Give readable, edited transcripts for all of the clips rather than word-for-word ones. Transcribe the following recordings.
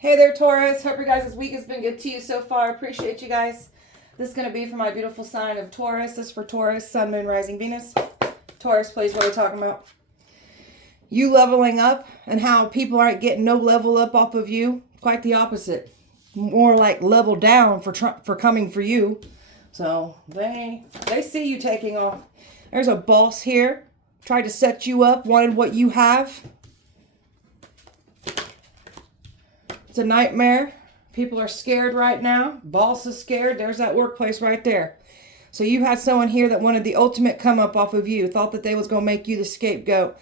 Hey there, Taurus. Hope your guys' week has been good to you so far. Appreciate you guys. This is going to be for my beautiful sign of Taurus. This is for Taurus, Sun, Moon, Rising, Venus. Taurus, please, what are we talking about? You leveling up and how people aren't getting no level up off of you. Quite the opposite. More like level down for coming for you. So they see you taking off. There's a boss here. Tried to set you up, wanted what you have. It's a nightmare. People are scared right now. Boss is scared. There's that workplace right there. So you had someone here that wanted the ultimate come up off of you. Thought that they was going to make you the scapegoat.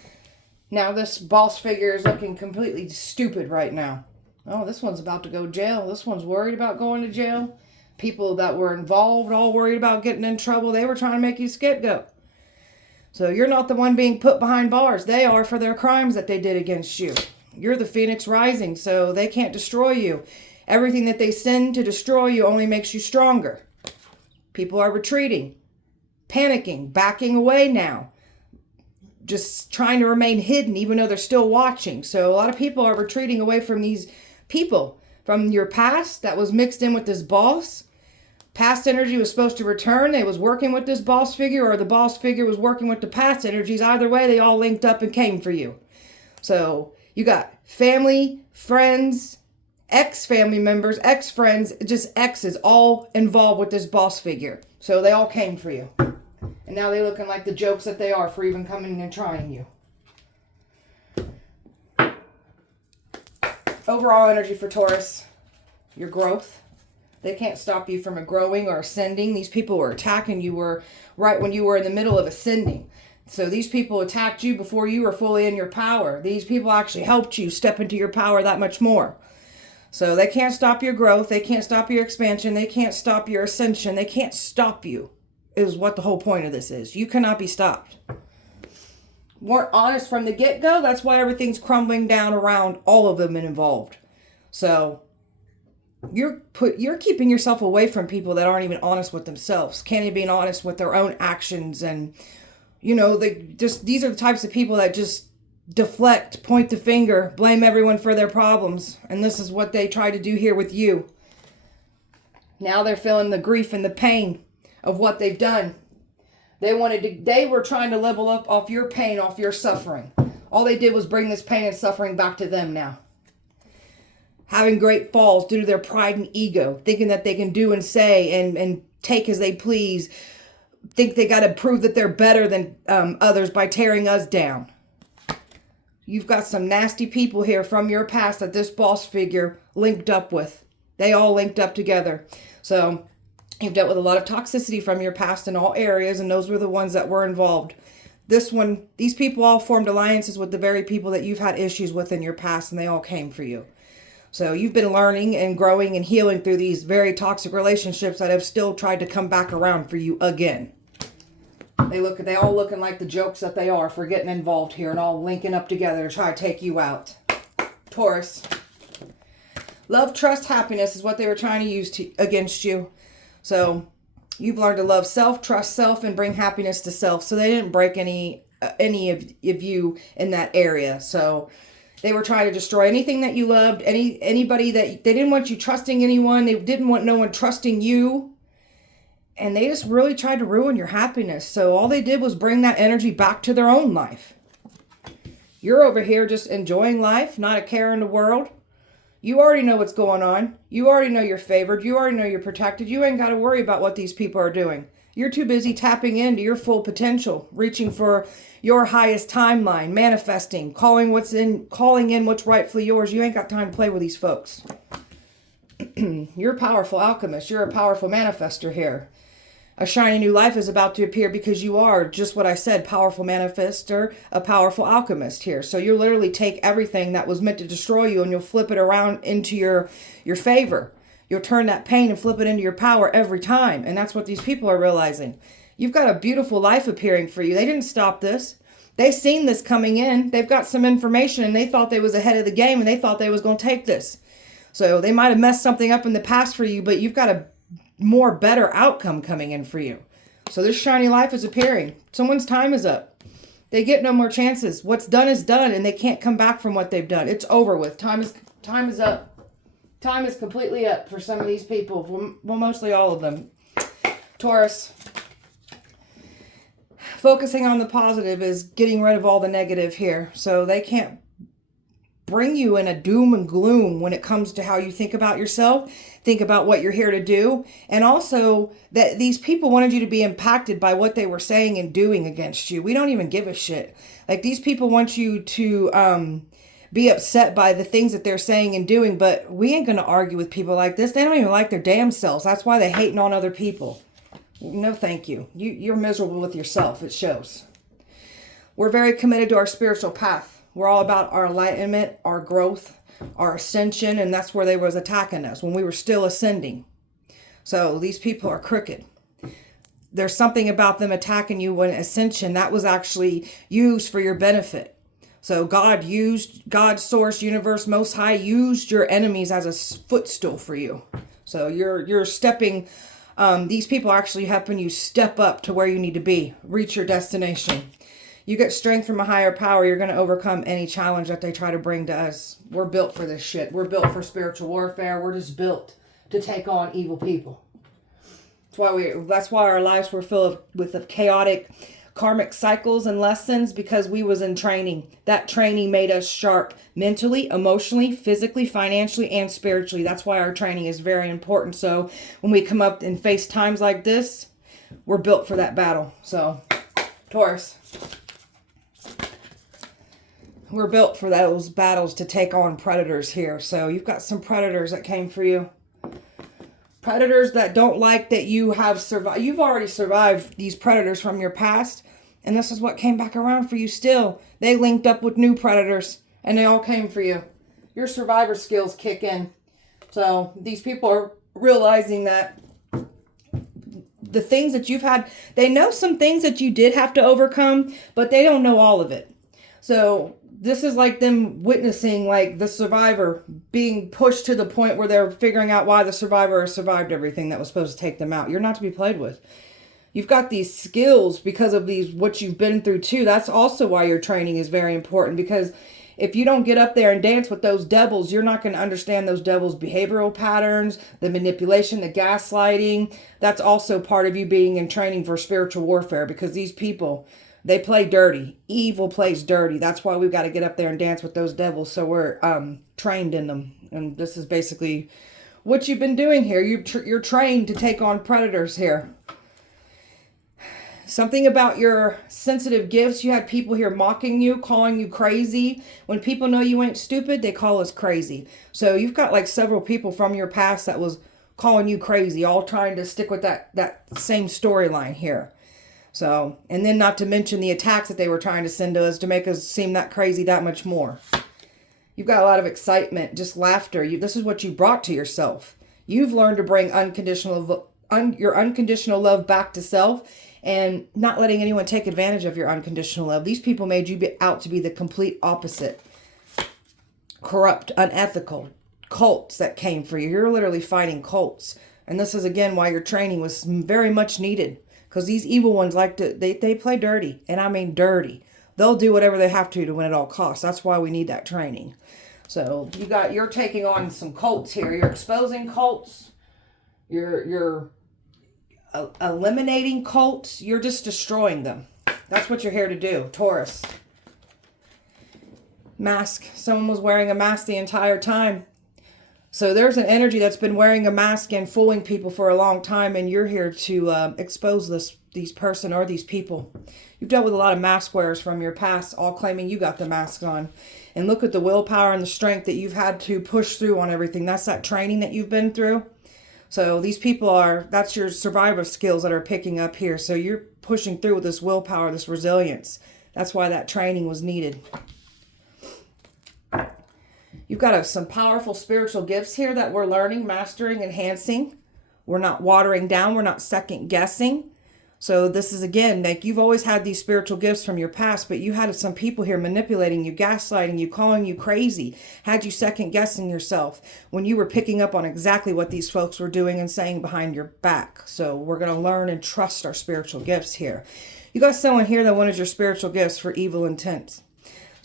Now this boss figure is looking completely stupid right now. Oh, this one's about to go to jail. This one's worried about going to jail. People that were involved all worried about getting in trouble. They were trying to make you scapegoat. So you're not the one being put behind bars. They are for their crimes that they did against you. You're the Phoenix rising, so they can't destroy you. Everything that they send to destroy you only makes you stronger. People are retreating, panicking, backing away now. Just trying to remain hidden even though they're still watching. So a lot of people are retreating away from these people. From your past that was mixed in with this boss. Past energy was supposed to return. They was working with this boss figure, or the boss figure was working with the past energies. Either way, they all linked up and came for you. So you got family, friends, ex-family members, ex-friends, just exes all involved with this boss figure. So they all came for you. And now they're looking like the jokes that they are for even coming and trying you. Overall energy for Taurus, your growth. They can't stop you from growing or ascending. These people were attacking you right when you were in the middle of ascending. So these people attacked you before you were fully in your power. These people actually helped you step into your power that much more. So they can't stop your growth. They can't stop your expansion. They can't stop your ascension. They can't stop you, is what the whole point of this is. You cannot be stopped. Weren't honest from the get-go. That's why everything's crumbling down around all of them involved. So you're keeping yourself away from people that aren't even honest with themselves. Can't even be honest with their own actions. And, you know, these are the types of people that just deflect, point the finger, blame everyone for their problems. And this is what they try to do here with you. Now they're feeling the grief and the pain of what they've done. They were trying to level up off your pain, off your suffering. All they did was bring this pain and suffering back to them now. Having great falls due to their pride and ego, thinking that they can do and say and take as they please, think they got to prove that they're better than others by tearing us down. You've got some nasty people here from your past that this boss figure linked up with. They all linked up together. So you've dealt with a lot of toxicity from your past in all areas, and those were the ones that were involved. These people all formed alliances with the very people that you've had issues with in your past, and they all came for you. So you've been learning and growing and healing through these very toxic relationships that have still tried to come back around for you again. They all looking like the jokes that they are for getting involved here and all linking up together to try to take you out. Taurus. Love, trust, happiness is what they were trying to use against you. So you've learned to love self, trust self, and bring happiness to self. So they didn't break any of you in that area. So they were trying to destroy anything that you loved, anybody that they didn't want you trusting anyone. They didn't want no one trusting you. And they just really tried to ruin your happiness. So all they did was bring that energy back to their own life. You're over here just enjoying life, not a care in the world. You already know what's going on. You already know you're favored. You already know you're protected. You ain't got to worry about what these people are doing. You're too busy tapping into your full potential, reaching for your highest timeline, manifesting, calling in what's rightfully yours. You ain't got time to play with these folks. You're a powerful alchemist. You're a powerful manifester here. A shiny new life is about to appear because you are, just what I said, powerful manifester, a powerful alchemist here. So you'll literally take everything that was meant to destroy you and you'll flip it around into your favor. You'll turn that pain and flip it into your power every time. And that's what these people are realizing. You've got a beautiful life appearing for you. They didn't stop this. They seen this coming in. They've got some information and they thought they was ahead of the game and they thought they was going to take this. So they might have messed something up in the past for you, but you've got a more better outcome coming in for you. So this shiny life is appearing. Someone's time is up. They get no more chances. What's done is done and they can't come back from what they've done. It's over with. Time is up. Time is completely up for some of these people. Well, mostly all of them. Taurus. Focusing on the positive is getting rid of all the negative here. So they can't bring you in a doom and gloom when it comes to how you think about yourself, think about what you're here to do, and also that these people wanted you to be impacted by what they were saying and doing against you. We don't even give a shit. Like, these people want you to be upset by the things that they're saying and doing, but we ain't gonna argue with people like this. They don't even like their damn selves. That's why they're hating on other people. No thank you. You're miserable with yourself. It shows. We're very committed to our spiritual path. We're all about our enlightenment, our growth, our ascension, and that's where they was attacking us, when we were still ascending. So these people are crooked. There's something about them attacking you when ascension, that was actually used for your benefit. So God, source, universe, most high, used your enemies as a footstool for you. So you're stepping, these people are actually helping you step up to where you need to be, reach your destination. You get strength from a higher power. You're going to overcome any challenge that they try to bring to us. We're built for this shit. We're built for spiritual warfare. We're just built to take on evil people. That's why our lives were filled with chaotic karmic cycles and lessons, because we was in training. That training made us sharp mentally, emotionally, physically, financially, and spiritually. That's why our training is very important. So when we come up and face times like this, we're built for that battle. So, Taurus. We're built for those battles to take on predators here. So you've got some predators that came for you. Predators that don't like that you have survived. You've already survived these predators from your past. And this is what came back around for you still. They linked up with new predators. And they all came for you. Your survivor skills kick in. So these people are realizing that the things that you've had. They know some things that you did have to overcome. But they don't know all of it. So this is like them witnessing like the survivor being pushed to the point where they're figuring out why the survivor has survived everything that was supposed to take them out. You're not to be played with. You've got these skills because of what you've been through too. That's also why your training is very important, because if you don't get up there and dance with those devils, you're not going to understand those devils' behavioral patterns, the manipulation, the gaslighting. That's also part of you being in training for spiritual warfare, because these people, they play dirty. Evil plays dirty. That's why we've got to get up there and dance with those devils. So we're trained in them. And this is basically what you've been doing here. You're trained to take on predators here. Something about your sensitive gifts. You had people here mocking you, calling you crazy. When people know you ain't stupid, they call us crazy. So you've got like several people from your past that was calling you crazy, all trying to stick with that same storyline here. So, and then not to mention the attacks that they were trying to send to us to make us seem that crazy that much more. You've got a lot of excitement, just laughter. This is what you brought to yourself. You've learned to bring your unconditional love back to self, and not letting anyone take advantage of your unconditional love. These people made you out to be the complete opposite. Corrupt, unethical, cults that came for you. You're literally fighting cults. And this is again why your training was very much needed. Because these evil ones they play dirty. And I mean dirty. They'll do whatever they have to win at all costs. That's why we need that training. So you're taking on some cults here. You're exposing cults. You're eliminating cults. You're just destroying them. That's what you're here to do, Taurus. Mask. Someone was wearing a mask the entire time. So there's an energy that's been wearing a mask and fooling people for a long time, and you're here to expose these person or these people. You've dealt with a lot of mask wearers from your past, all claiming you got the mask on. And look at the willpower and the strength that you've had to push through on everything. That's that training that you've been through. So these people that's your survivor skills that are picking up here. So you're pushing through with this willpower, this resilience. That's why that training was needed. You've got some powerful spiritual gifts here that we're learning, mastering, enhancing. We're not watering down. We're not second guessing. So this is, again, like you've always had these spiritual gifts from your past, but you had some people here manipulating you, gaslighting you, calling you crazy, had you second guessing yourself when you were picking up on exactly what these folks were doing and saying behind your back. So we're going to learn and trust our spiritual gifts here. You got someone here that wanted your spiritual gifts for evil intent.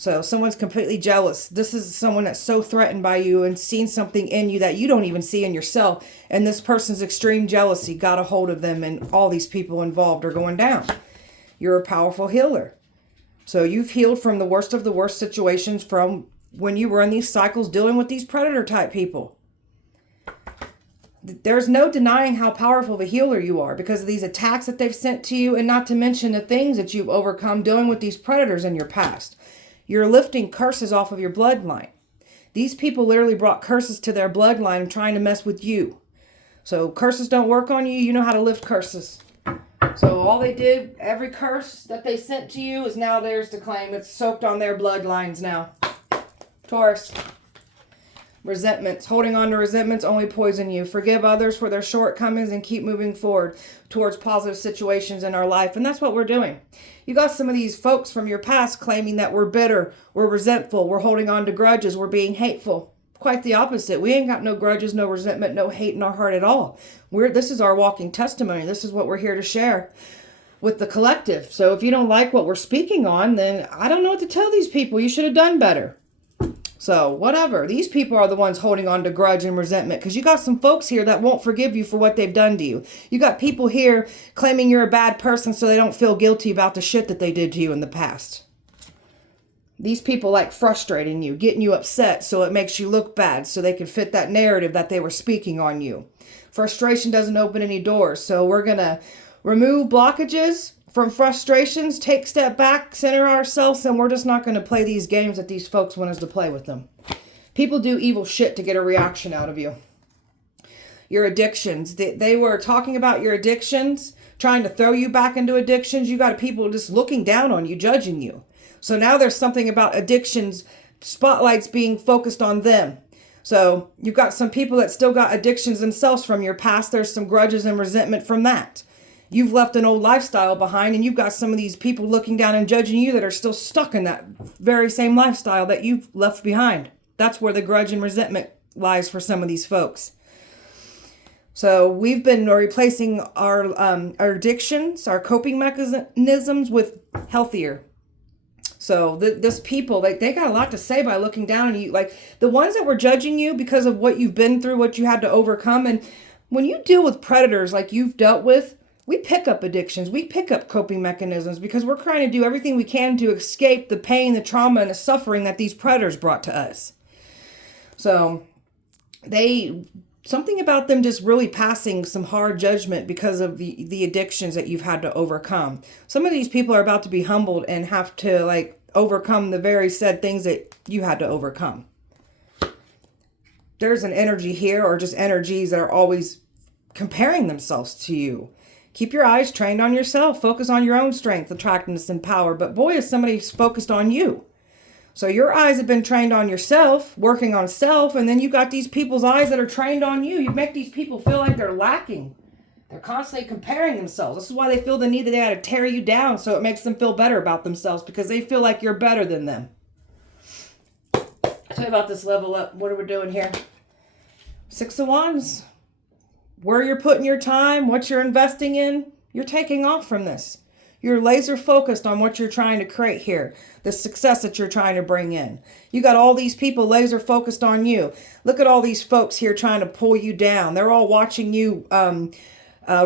So someone's completely jealous. This is someone that's so threatened by you and seen something in you that you don't even see in yourself. And this person's extreme jealousy got a hold of them, and all these people involved are going down. You're a powerful healer. So you've healed from the worst of the worst situations from when you were in these cycles dealing with these predator type people. There's no denying how powerful of a healer you are because of these attacks that they've sent to you, and not to mention the things that you've overcome dealing with these predators in your past. You're lifting curses off of your bloodline. These people literally brought curses to their bloodline and trying to mess with you. So curses don't work on you. You know how to lift curses. So all they did, every curse that they sent to you is now theirs to claim. It's soaked on their bloodlines now. Taurus. Resentments. Holding on to resentments only poison you. Forgive others for their shortcomings and keep moving forward towards positive situations in our life. And that's what we're doing. You got some of these folks from your past claiming that we're bitter, we're resentful, we're holding on to grudges, we're being hateful. Quite the opposite. We ain't got no grudges, no resentment, no hate in our heart at all. This is our walking testimony. This is what we're here to share with the collective. So if you don't like what we're speaking on, then I don't know what to tell these people. You should have done better. So whatever. These people are the ones holding on to grudge and resentment because you got some folks here that won't forgive you for what they've done to you. You got people here claiming you're a bad person so they don't feel guilty about the shit that they did to you in the past. These people like frustrating you, getting you upset so it makes you look bad so they can fit that narrative that they were speaking on you. Frustration doesn't open any doors. So we're going to remove blockages from frustrations, take a step back, center ourselves, and we're just not going to play these games that these folks want us to play with them. People do evil shit to get a reaction out of you. Your addictions. They were talking about your addictions, trying to throw you back into addictions. You got people just looking down on you, judging you. So now there's something about addictions, spotlights being focused on them. So you've got some people that still got addictions themselves from your past. There's some grudges and resentment from that. You've left an old lifestyle behind, and you've got some of these people looking down and judging you that are still stuck in that very same lifestyle that you've left behind. That's where the grudge and resentment lies for some of these folks. So we've been replacing our addictions, our coping mechanisms with healthier. So this people, they got a lot to say by looking down on you. Like the ones that were judging you because of what you've been through, what you had to overcome. And when you deal with predators like you've dealt with, we pick up addictions. We pick up coping mechanisms because we're trying to do everything we can to escape the pain, the trauma, and the suffering that these predators brought to us. So something about them just really passing some hard judgment because of the addictions that you've had to overcome. Some of these people are about to be humbled and have to overcome the very said things that you had to overcome. There's an energy here, or just energies that are always comparing themselves to you. Keep your eyes trained on yourself. Focus on your own strength, attractiveness, and power. But boy, is somebody focused on you. So your eyes have been trained on yourself, working on self, and then you got these people's eyes that are trained on you. You make these people feel like they're lacking. They're constantly comparing themselves. This is why they feel the need that they got to tear you down, so it makes them feel better about themselves because they feel like you're better than them. Tell you about this level up. What are we doing here? 6 of Wands. Where you're putting your time, what you're investing in, you're taking off from this. You're laser focused on what you're trying to create here, the success that you're trying to bring in. You got all these people laser focused on you. Look at all these folks here trying to pull you down. They're all watching you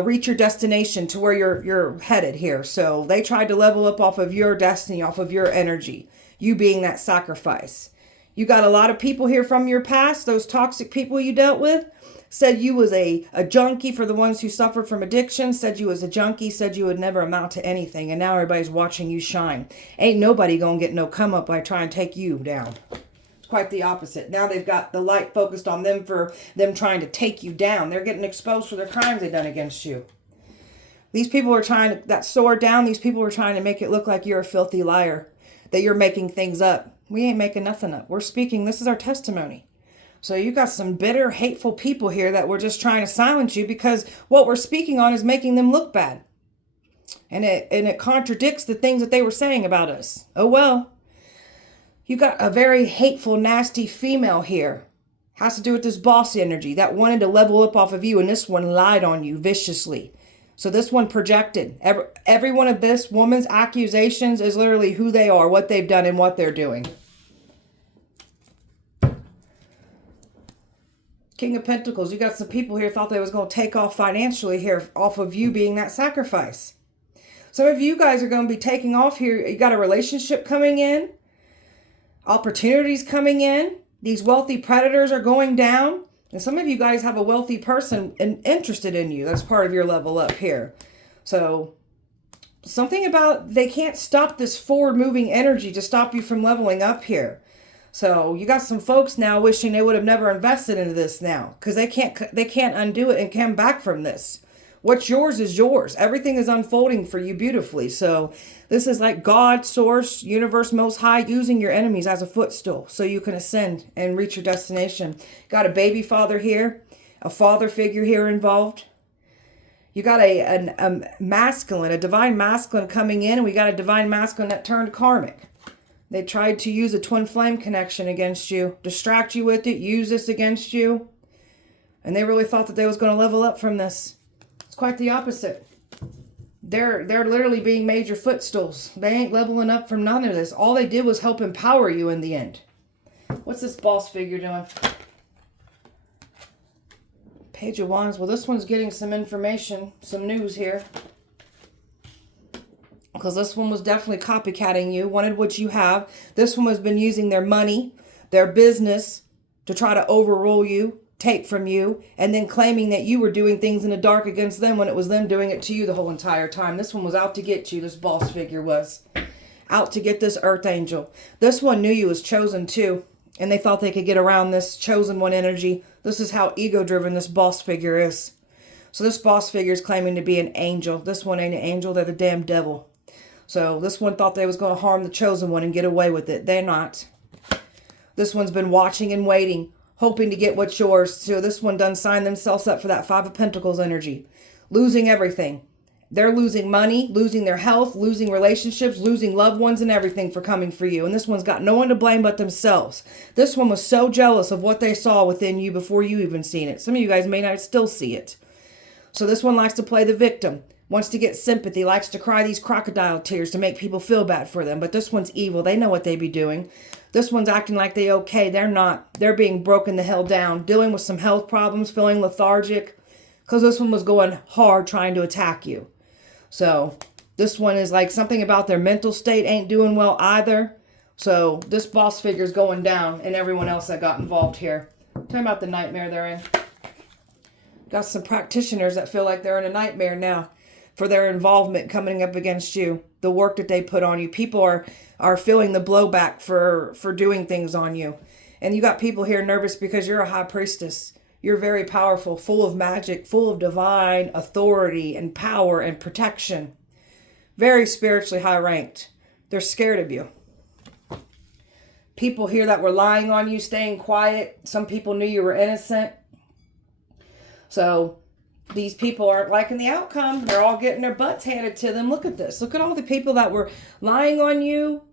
reach your destination to where you're headed here. So they tried to level up off of your destiny, off of your energy, you being that sacrifice. You got a lot of people here from your past, those toxic people you dealt with, said you was a junkie for the ones who suffered from addiction, said you was a junkie, said you would never amount to anything, and now everybody's watching you shine. Ain't nobody gonna get no come up by trying to take you down. It's quite the opposite. Now they've got the light focused on them for them trying to take you down. They're getting exposed for the crimes they've done against you. These people are trying to, that sword down, these people are trying to make it look like you're a filthy liar, that you're making things up. We ain't making nothing up. We're speaking, this is our testimony. So you got some bitter, hateful people here that we're just trying to silence you because what we're speaking on is making them look bad. And it contradicts the things that they were saying about us. Oh well. You got a very hateful, nasty female here. Has to do with this boss energy that wanted to level up off of you, and this one lied on you viciously. So this one projected. Every one of this woman's accusations is literally who they are, what they've done, and what they're doing. King of Pentacles. You got some people here thought they was going to take off financially here off of you being that sacrifice. Some of you guys are going to be taking off here. You got a relationship coming in. Opportunities coming in. These wealthy predators are going down. And some of you guys have a wealthy person interested in you. That's part of your level up here. So something about they can't stop this forward moving energy to stop you from leveling up here. So you got some folks now wishing they would have never invested into this now because they can't undo it and come back from this. What's yours is yours. Everything is unfolding for you beautifully. So this is like God, source, universe, most high, using your enemies as a footstool so you can ascend and reach your destination. Got a baby father here, a father figure here involved. You got a masculine, a divine masculine coming in, and we got a divine masculine that turned karmic. They tried to use a twin flame connection against you, distract you with it, use this against you. And they really thought that they was going to level up from this. It's quite the opposite. They're literally being major footstools. They ain't leveling up from none of this. All they did was help empower you in the end. What's this boss figure doing? Page of Wands. Well, this one's getting some information, some news here. Because this one was definitely copycatting you, wanted what you have. This one has been using their money, their business to try to overrule you, take from you, and then claiming that you were doing things in the dark against them when it was them doing it to you the whole entire time. This one was out to get you, this boss figure was. Out to get this earth angel. This one knew you was chosen too, and they thought they could get around this chosen one energy. This is how ego-driven this boss figure is. So this boss figure is claiming to be an angel. This one ain't an angel, they're the damn devil. So this one thought they was going to harm the chosen one and get away with it. They're not. This one's been watching and waiting, hoping to get what's yours. So this one done signed themselves up for that Five of Pentacles energy. Losing everything. They're losing money, losing their health, losing relationships, losing loved ones and everything for coming for you. And this one's got no one to blame but themselves. This one was so jealous of what they saw within you before you even seen it. Some of you guys may not still see it. So this one likes to play the victim. Wants to get sympathy, likes to cry these crocodile tears to make people feel bad for them. But this one's evil. They know what they be doing. This one's acting like they okay. They're not. They're being broken the hell down. Dealing with some health problems, feeling lethargic. Because this one was going hard trying to attack you. So this one is like something about their mental state ain't doing well either. So this boss figure is going down and everyone else that got involved here. Tell me about the nightmare they're in. Got some practitioners that feel like they're in a nightmare now for their involvement coming up against you, the work that they put on you. People are feeling the blowback for doing things on you. And you got people here nervous because you're a high priestess. You're very powerful, full of magic, full of divine authority and power and protection. Very spiritually high ranked. They're scared of you. People here that were lying on you, staying quiet. Some people knew you were innocent. So these people aren't liking the outcome. They're all getting their butts handed to them. Look at this. Look at all the people that were lying on you,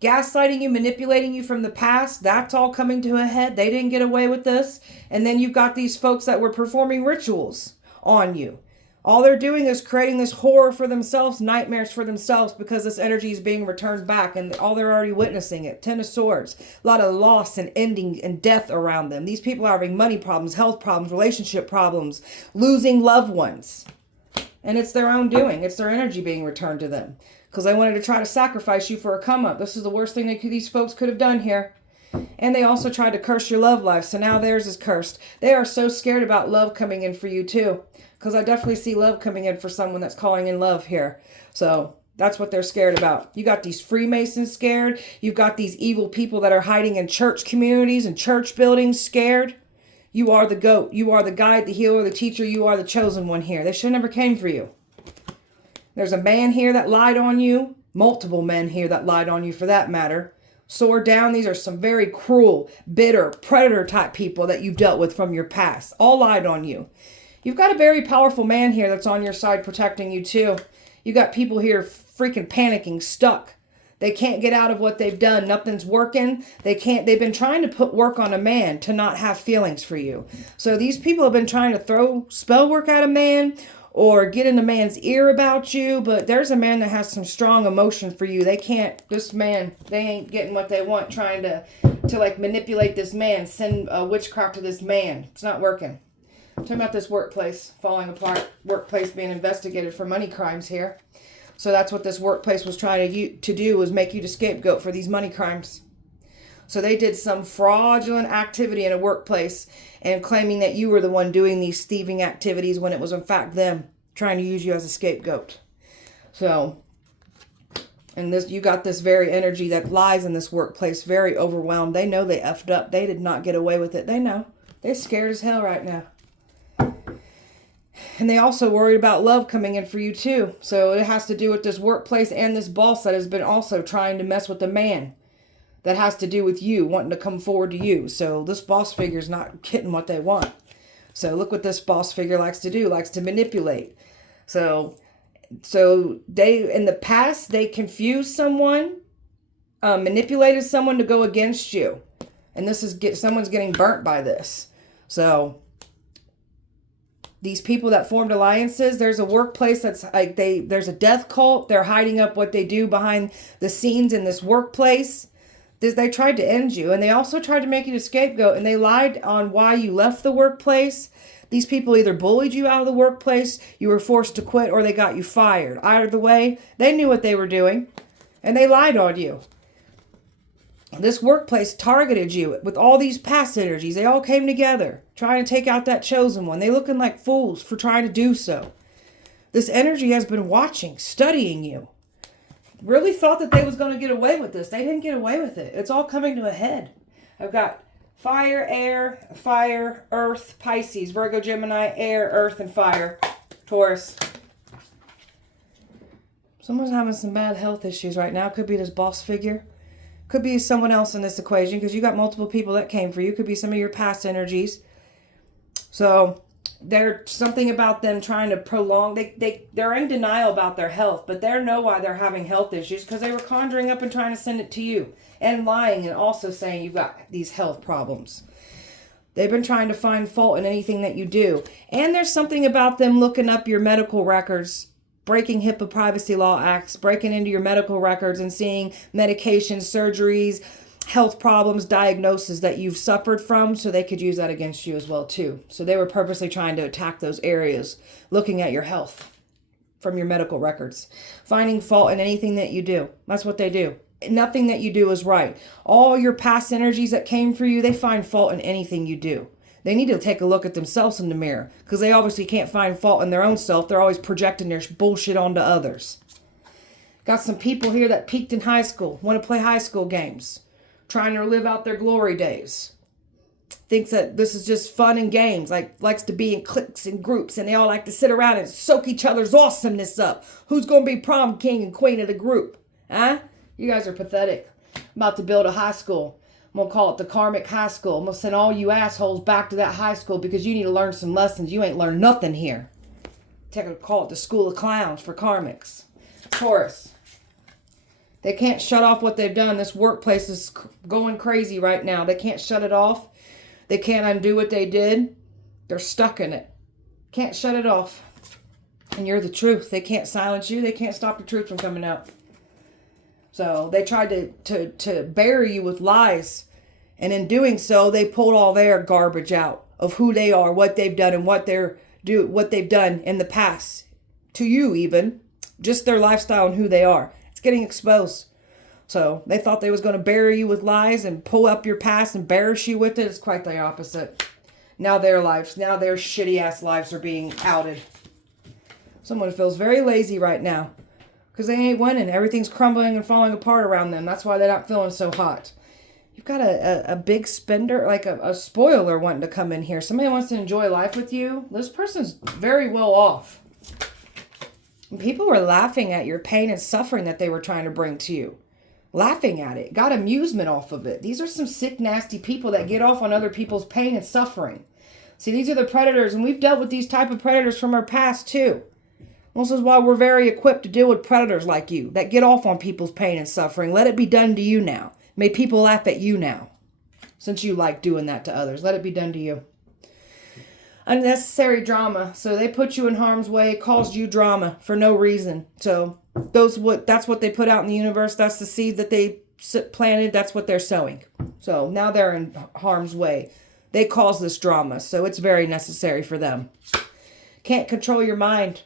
gaslighting you, manipulating you from the past. That's all coming to a head. They didn't get away with this. And then you've got these folks that were performing rituals on you. All they're doing is creating this horror for themselves, nightmares for themselves, because this energy is being returned back and all they're already witnessing it. Ten of Swords, a lot of loss and ending and death around them. These people are having money problems, health problems, relationship problems, losing loved ones. And it's their own doing. It's their energy being returned to them because they wanted to try to sacrifice you for a come up. This is the worst thing these folks could have done here. And they also tried to curse your love life. So now theirs is cursed. They are so scared about love coming in for you too. Because I definitely see love coming in for someone that's calling in love here. So that's what they're scared about. You got these Freemasons scared. You've got these evil people that are hiding in church communities and church buildings scared. You are the goat. You are the guide, the healer, the teacher. You are the chosen one here. They should have never came for you. There's a man here that lied on you. Multiple men here that lied on you for that matter. Sword down. These are some very cruel, bitter, predator type people that you've dealt with from your past. All lied on you. You've got a very powerful man here that's on your side protecting you too. You got people here freaking panicking, stuck. They can't get out of what they've done. Nothing's working. They've been trying to put work on a man to not have feelings for you. So these people have been trying to throw spell work at a man or get in a man's ear about you, but there's a man that has some strong emotion for you. They ain't getting what they want, trying to like manipulate this man, send witchcraft to this man. It's not working. I'm talking about this workplace falling apart, workplace being investigated for money crimes here. So that's what this workplace was trying to do, was make you the scapegoat for these money crimes. So they did some fraudulent activity in a workplace and claiming that you were the one doing these thieving activities when it was in fact them trying to use you as a scapegoat. So, and you got this very energy that lies in this workplace, very overwhelmed. They know they effed up. They did not get away with it. They know. They're scared as hell right now. And they also worried about love coming in for you too. So it has to do with this workplace and this boss that has been also trying to mess with the man. That has to do with you wanting to come forward to you. So this boss figure is not getting what they want. So look what this boss figure likes to do. Likes to manipulate. So they, in the past, they confused someone, manipulated someone to go against you. And this is someone's getting burnt by this. So these people that formed alliances, there's a workplace that's like there's a death cult. They're hiding up what they do behind the scenes in this workplace. They tried to end you, and they also tried to make you the scapegoat, and they lied on why you left the workplace. These people either bullied you out of the workplace, you were forced to quit, or they got you fired. Either the way, they knew what they were doing, and they lied on you. This workplace targeted you with all these past energies. They all came together, trying to take out that chosen one. They looking like fools for trying to do so. This energy has been watching, studying you. Really thought that they was going to get away with this. They didn't get away with it. It's all coming to a head. I've got fire, air, earth, Pisces, Virgo, Gemini, air, earth, and fire, Taurus. Someone's having some bad health issues right now. Could be this boss figure. Could be someone else in this equation, because you got multiple people that came for you. Could be some of your past energies. So there's something about them trying to prolong. They're in denial about their health, but they know why they're having health issues, because they were conjuring up and trying to send it to you and lying and also saying you've got these health problems. They've been trying to find fault in anything that you do. And there's something about them looking up your medical records, breaking HIPAA privacy law acts, breaking into your medical records and seeing medications, surgeries, health problems, diagnoses that you've suffered from, so they could use that against you as well too. So they were purposely trying to attack those areas, looking at your health from your medical records, finding fault in anything that you do. That's what they do. Nothing that you do is right. All your past energies that came for you, they find fault in anything you do. They need to take a look at themselves in the mirror, because they obviously can't find fault in their own self. They're always projecting their bullshit onto others. Got some people here that peaked in high school, want to play high school games, trying to live out their glory days. Thinks that this is just fun and games, likes to be in cliques and groups, and they all like to sit around and soak each other's awesomeness up. Who's going to be prom king and queen of the group? Huh? You guys are pathetic. I'm about to build a high school. I'm going to call it the Karmic High School. I'm going to send all you assholes back to that high school because you need to learn some lessons. You ain't learned nothing here. Call it the School of Clowns for Karmics. Taurus. They can't shut off what they've done. This workplace is going crazy right now. They can't shut it off. They can't undo what they did. They're stuck in it. Can't shut it off. And you're the truth. They can't silence you. They can't stop the truth from coming out. So they tried to bury you with lies. And in doing so, they pulled all their garbage out of who they are, what they've done, and what they've done in the past. To you even. Just their lifestyle and who they are. It's getting exposed. So they thought they was going to bury you with lies and pull up your past and embarrass you with it. It's quite the opposite. Now their shitty ass lives are being outed. Someone feels very lazy right now. Because they ain't winning. Everything's crumbling and falling apart around them. That's why they're not feeling so hot. You've got a big spender, like a spoiler wanting to come in here. Somebody wants to enjoy life with you. This person's very well off. And people were laughing at your pain and suffering that they were trying to bring to you. Laughing at it. Got amusement off of it. These are some sick, nasty people that get off on other people's pain and suffering. See, these are the predators. And we've dealt with these type of predators from our past too. This is why we're very equipped to deal with predators like you that get off on people's pain and suffering. Let it be done to you now. May people laugh at you now. Since you like doing that to others. Let it be done to you. Unnecessary drama. So they put you in harm's way, caused you drama for no reason. So that's what they put out in the universe. That's the seed that they planted. That's what they're sowing. So now they're in harm's way. They cause this drama. So it's very necessary for them. Can't control your mind.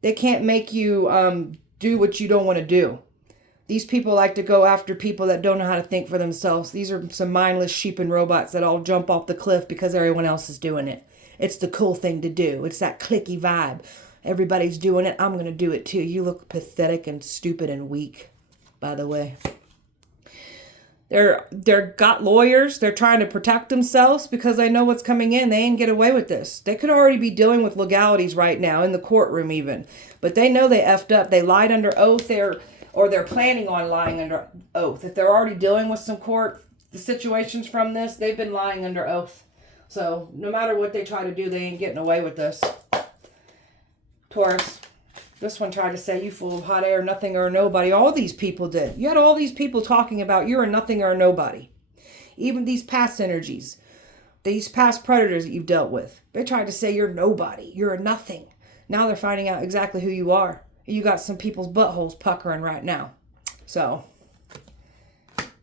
They can't make you do what you don't want to do. These people like to go after people that don't know how to think for themselves. These are some mindless sheep and robots that all jump off the cliff because everyone else is doing it. It's the cool thing to do. It's that clicky vibe. Everybody's doing it. I'm going to do it too. You look pathetic and stupid and weak, by the way. They're got lawyers. They're trying to protect themselves because they know what's coming in. They ain't get away with this. They could already be dealing with legalities right now in the courtroom even. But they know they effed up. They lied under oath. They're planning on lying under oath. If they're already dealing with some court situations from this, they've been lying under oath. So no matter what they try to do, they ain't getting away with this. Taurus. This one tried to say you full of hot air, nothing or nobody. All these people did. You had all these people talking about you're a nothing or a nobody. Even these past energies, these past predators that you've dealt with, they tried to say you're nobody, you're a nothing. Now they're finding out exactly who you are. You got some people's buttholes puckering right now. So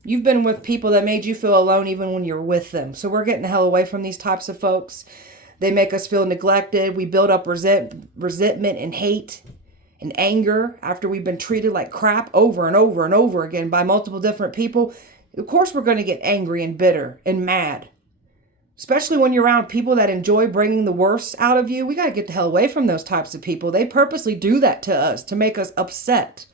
you've been with people that made you feel alone even when you're with them. So we're getting the hell away from these types of folks. They make us feel neglected. We build up resentment and hate and anger after we've been treated like crap over and over and over again by multiple different people. Of course we're going to get angry and bitter and mad. Especially when you're around people that enjoy bringing the worst out of you. We got to get the hell away from those types of people. They purposely do that to us to make us upset.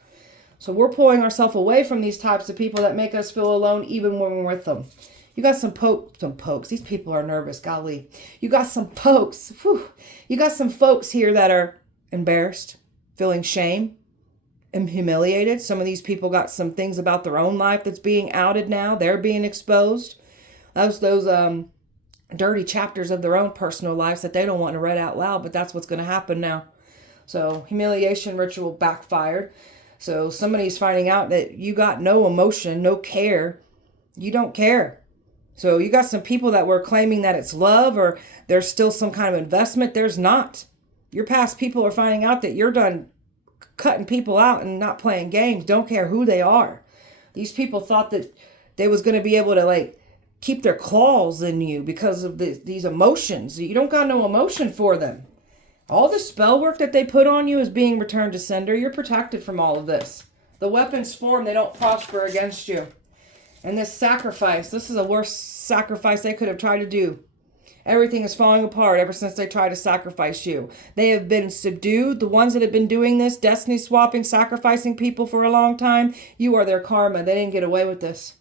So we're pulling ourselves away from these types of people that make us feel alone even when we're with them. You got some pokes. These people are nervous, golly. You got some pokes. Whew. You got some folks here that are embarrassed, feeling shame and humiliated. Some of these people got some things about their own life that's being outed now. They're being exposed. Those dirty chapters of their own personal lives that they don't want to read out loud, but that's what's going to happen now. So humiliation ritual backfired. So somebody's finding out that you got no emotion, no care. You don't care. So you got some people that were claiming that it's love or there's still some kind of investment. There's not. Your past people are finding out that you're done cutting people out and not playing games. Don't care who they are. These people thought that they was going to be able to keep their claws in you because of these emotions. You don't got no emotion for them. All the spell work that they put on you is being returned to sender. You're protected from all of this. The weapons form, they don't prosper against you. And this sacrifice, this is the worst sacrifice they could have tried to do. Everything is falling apart ever since they tried to sacrifice you. They have been subdued. The ones that have been doing this, destiny swapping, sacrificing people for a long time, you are their karma. They didn't get away with this.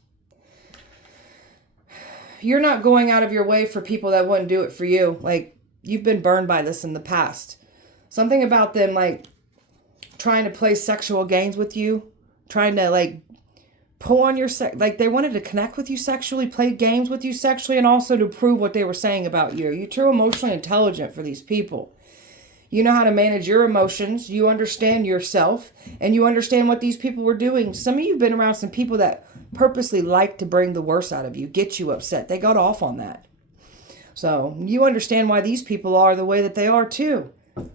You're not going out of your way for people that wouldn't do it for you. You've been burned by this in the past. Something about them, trying to play sexual games with you, trying to, pull on your they wanted to connect with you sexually, play games with you sexually, and also to prove what they were saying about you. You're too emotionally intelligent for these people. You know how to manage your emotions. You understand yourself, and you understand what these people were doing. Some of you have been around some people that purposely like to bring the worst out of you, get you upset. They got off on that. So you understand why these people are the way that they are too.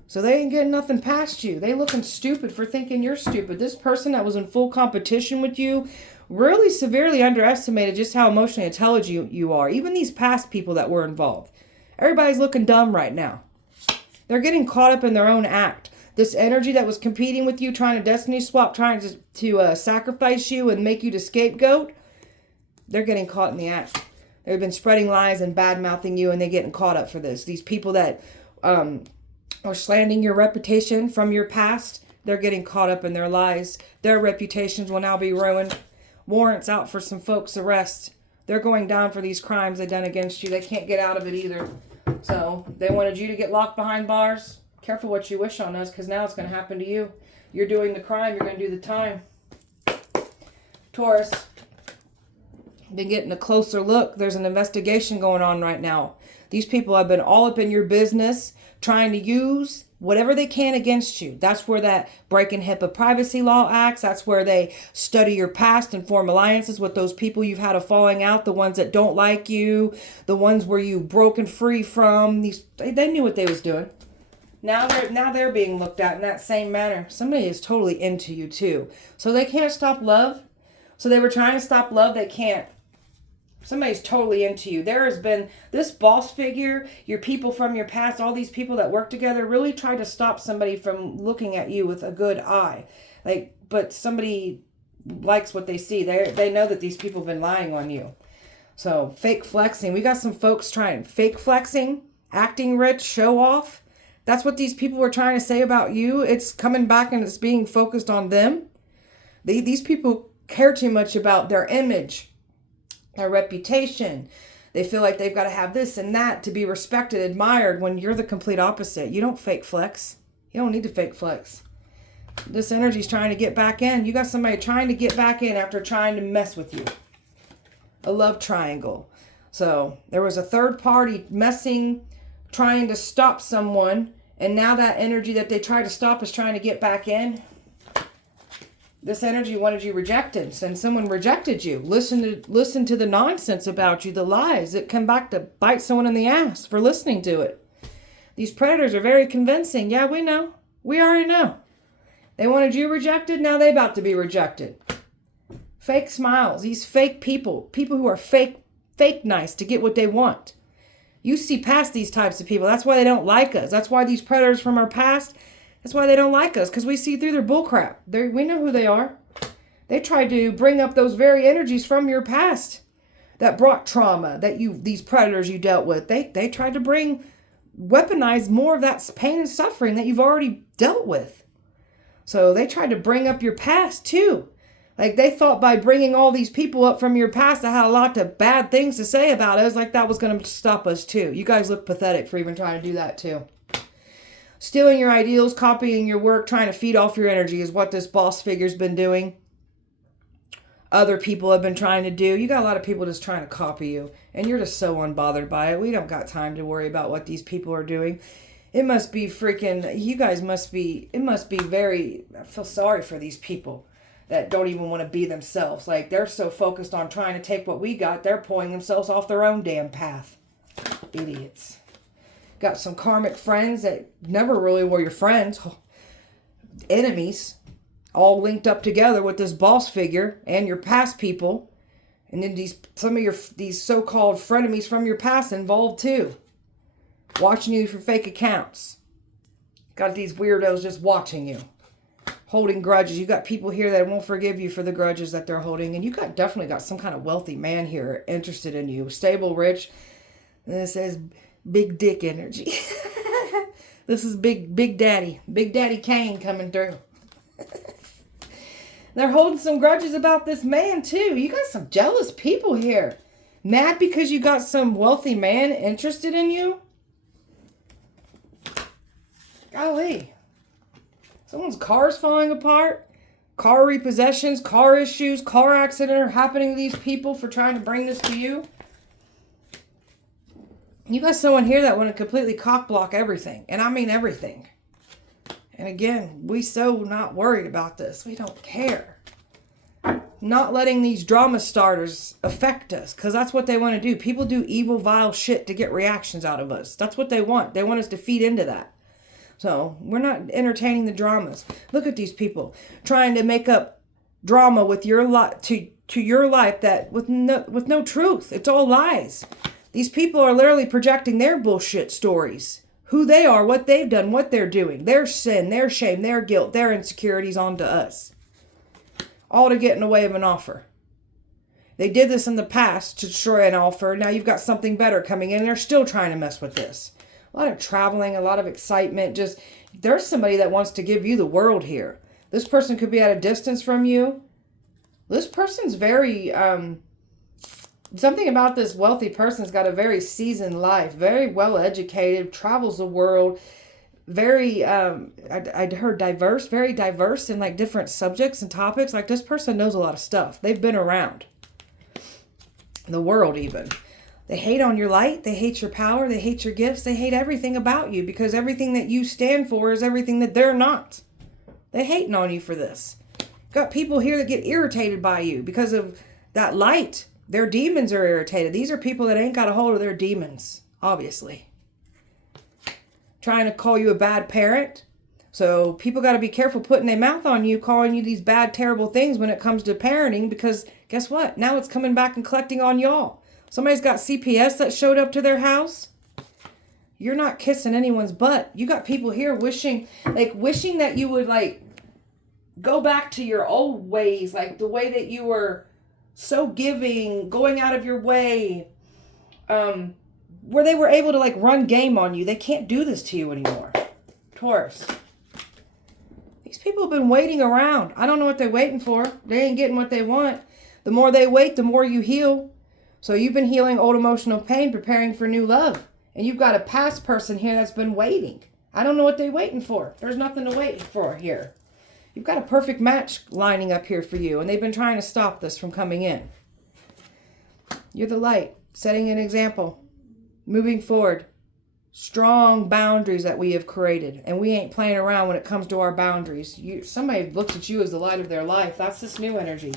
So they ain't getting nothing past you. They looking stupid for thinking you're stupid. This person that was in full competition with you really severely underestimated just how emotionally intelligent you are. Even these past people that were involved. Everybody's looking dumb right now. They're getting caught up in their own act. This energy that was competing with you, trying to destiny swap, trying to sacrifice you and make you the scapegoat, they're getting caught in the act. They've been spreading lies and bad-mouthing you, and they're getting caught up for this. These people that are slandering your reputation from your past, they're getting caught up in their lies. Their reputations will now be ruined. Warrants out for some folks' arrest. They're going down for these crimes they've done against you. They can't get out of it either. So they wanted you to get locked behind bars. Careful what you wish on us, because now it's going to happen to you. You're doing the crime. You're going to do the time. Taurus. Been getting a closer look. There's an investigation going on right now. These people have been all up in your business, trying to use whatever they can against you. That's where that breaking HIPAA privacy law acts. That's where they study your past and form alliances with those people you've had a falling out, the ones that don't like you, the ones where you've broken free from. They knew what they was doing. Now they're being looked at in that same manner. Somebody is totally into you too. So they can't stop love. So they were trying to stop love. They can't. Somebody's totally into you. There has been this boss figure, your people from your past, all these people that work together really try to stop somebody from looking at you with a good eye. But somebody likes what they see. They know that these people have been lying on you. So fake flexing. We got some folks trying fake flexing, acting rich, show off. That's what these people were trying to say about you. It's coming back and it's being focused on them. These people care too much about their image, their reputation. They feel like they've got to have this and that to be respected, admired, when you're the complete opposite. You don't fake flex. You don't need to fake flex. This energy's trying to get back in. You got somebody trying to get back in after trying to mess with you. A love triangle. So there was a third party messing, trying to stop someone, and now that energy that they tried to stop is trying to get back in. This energy wanted you rejected, and someone rejected you. Listen to the nonsense about you, the lies that come back to bite someone in the ass for listening to it. These predators are very convincing. Yeah, we know. We already know. They wanted you rejected, now they're about to be rejected. Fake smiles. These fake people who are fake nice to get what they want. You see past these types of people. That's why they don't like us. That's why these predators from our past, that's why they don't like us, because we see through their bullcrap. We know who they are. They tried to bring up those very energies from your past that brought trauma, these predators you dealt with. They tried to weaponize more of that pain and suffering that you've already dealt with. So they tried to bring up your past too. Like they thought by bringing all these people up from your past that had a lot of bad things to say about us, like that was going to stop us too. You guys look pathetic for even trying to do that too. Stealing your ideals, copying your work, trying to feed off your energy is what this boss figure's been doing. Other people have been trying to do. You got a lot of people just trying to copy you, and you're just so unbothered by it. We don't got time to worry about what these people are doing. It must be freaking, you guys must be, it must be very, I feel sorry for these people that don't even want to be themselves. Like they're so focused on trying to take what we got, they're pulling themselves off their own damn path. Idiots. Got some karmic friends that never really were your friends. Enemies. All linked up together with this boss figure and your past people. And then some of these so-called frenemies from your past involved too. Watching you for fake accounts. Got these weirdos just watching you. Holding grudges. You got people here that won't forgive you for the grudges that they're holding. And you definitely got some kind of wealthy man here interested in you. Stable, rich. And it says big dick energy. This is Big Daddy. Big Daddy Kane coming through. They're holding some grudges about this man too. You got some jealous people here. Mad because you got some wealthy man interested in you? Golly. Someone's car's falling apart. Car repossessions, car issues, car accident are happening to these people for trying to bring this to you. You got someone here that want to completely cock block everything. And I mean everything. And again, we so not worried about this. We don't care. Not letting these drama starters affect us. Because that's what they want to do. People do evil, vile shit to get reactions out of us. That's what they want. They want us to feed into that. So we're not entertaining the dramas. Look at these people trying to make up drama with your life to your life that with no truth. It's all lies. These people are literally projecting their bullshit stories. Who they are, what they've done, what they're doing. Their sin, their shame, their guilt, their insecurities onto us. All to get in the way of an offer. They did this in the past to destroy an offer. Now you've got something better coming in and they're still trying to mess with this. A lot of traveling, a lot of excitement. Just, there's somebody that wants to give you the world here. This person could be at a distance from you. This person's very... something about this wealthy person's got a very seasoned life, very well educated, travels the world, very, I'd heard diverse, very diverse in like different subjects and topics. Like this person knows a lot of stuff. They've been around the world even. They hate on your light. They hate your power. They hate your gifts. They hate everything about you because everything that you stand for is everything that they're not. They're hating on you for this. Got people here that get irritated by you because of that light. Their demons are irritated. These are people that ain't got a hold of their demons, obviously. Trying to call you a bad parent. So people got to be careful putting their mouth on you, calling you these bad, terrible things when it comes to parenting, because guess what? Now it's coming back and collecting on y'all. Somebody's got CPS that showed up to their house. You're not kissing anyone's butt. You got people here wishing that you would go back to your old ways, like the way that you were so giving, going out of your way, where they were able to run game on you. They can't do this to you anymore. Taurus. These people have been waiting around. I don't know what they're waiting for. They ain't getting what they want. The more they wait, the more you heal. So you've been healing old emotional pain, preparing for new love. And you've got a past person here that's been waiting. I don't know what they're waiting for. There's nothing to wait for here. You've got a perfect match lining up here for you. And they've been trying to stop this from coming in. You're the light, setting an example. Moving forward. Strong boundaries that we have created. And we ain't playing around when it comes to our boundaries. Somebody looks at you as the light of their life. That's this new energy.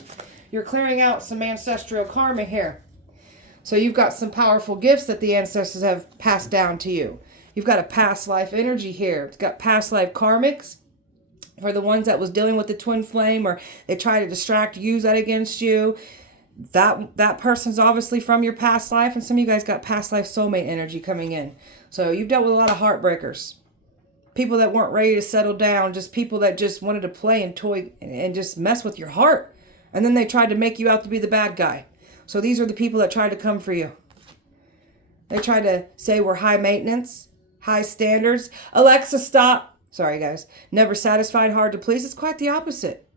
You're clearing out some ancestral karma here. So you've got some powerful gifts that the ancestors have passed down to you. You've got a past life energy here. It's got past life karmics for the ones that was dealing with the twin flame, or they try to distract, use that against you. That person's obviously from your past life, and some of you guys got past life soulmate energy coming in. So you've dealt with a lot of heartbreakers. People that weren't ready to settle down, just people that just wanted to play and toy and just mess with your heart. And then they tried to make you out to be the bad guy. So these are the people that tried to come for you. They tried to say we're high maintenance, high standards. Alexa, stop. Sorry, guys. Never satisfied, hard to please. It's quite the opposite.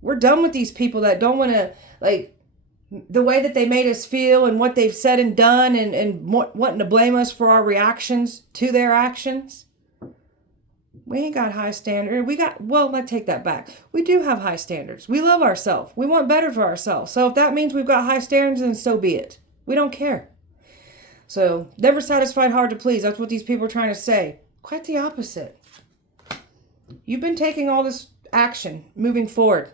We're done with these people that don't want to, the way that they made us feel and what they've said and done and wanting to blame us for our reactions to their actions. We ain't got high standards. I take that back. We do have high standards. We love ourselves. We want better for ourselves. So if that means we've got high standards, then so be it. We don't care. So never satisfied, hard to please. That's what these people are trying to say. Quite the opposite. You've been taking all this action, moving forward.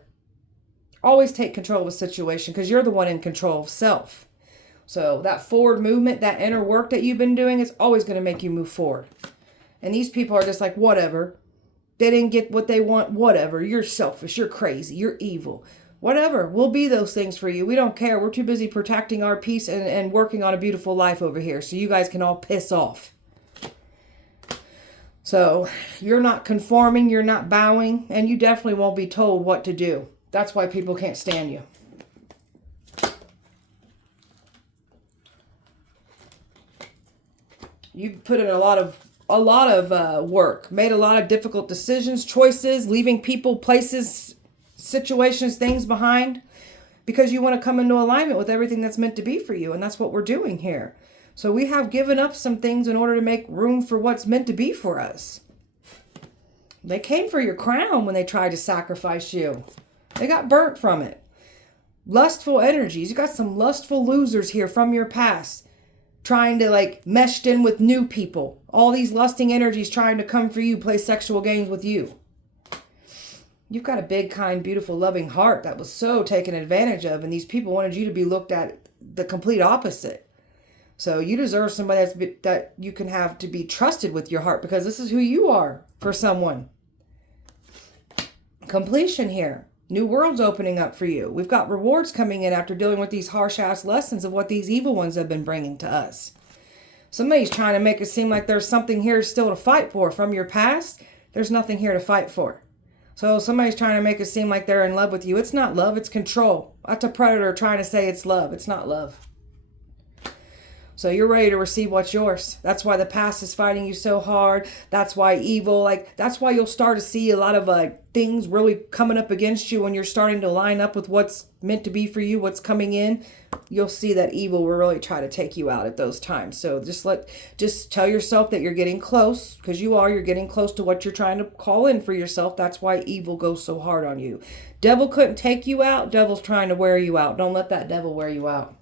Always take control of a situation because you're the one in control of self. So that forward movement, that inner work that you've been doing is always going to make you move forward. And these people are just like, whatever. They didn't get what they want, whatever. You're selfish, you're crazy, you're evil. Whatever, we'll be those things for you. We don't care. We're too busy protecting our peace and working on a beautiful life over here so you guys can all piss off. So you're not conforming, you're not bowing, and you definitely won't be told what to do. That's why people can't stand you. You've put in a lot of work, made a lot of difficult decisions, choices, leaving people, places, situations, things behind because you want to come into alignment with everything that's meant to be for you. And that's what we're doing here. So we have given up some things in order to make room for what's meant to be for us. They came for your crown when they tried to sacrifice you. They got burnt from it. Lustful energies. You got some lustful losers here from your past. Trying to meshed in with new people. All these lusting energies trying to come for you, play sexual games with you. You've got a big, kind, beautiful, loving heart that was so taken advantage of. And these people wanted you to be looked at the complete opposite. So you deserve somebody that you can have to be trusted with your heart because this is who you are for someone. Completion here. New worlds opening up for you. We've got rewards coming in after dealing with these harsh-ass lessons of what these evil ones have been bringing to us. Somebody's trying to make it seem like there's something here still to fight for. From your past, there's nothing here to fight for. So somebody's trying to make it seem like they're in love with you. It's not love, it's control. That's a predator trying to say it's love. It's not love. So you're ready to receive what's yours. That's why the past is fighting you so hard. That's why evil, that's why you'll start to see a lot of things really coming up against you when you're starting to line up with what's meant to be for you, what's coming in. You'll see that evil will really try to take you out at those times. So just tell yourself that you're getting close, because you're getting close to what you're trying to call in for yourself. That's why evil goes so hard on you. Devil couldn't take you out. Devil's trying to wear you out. Don't let that devil wear you out.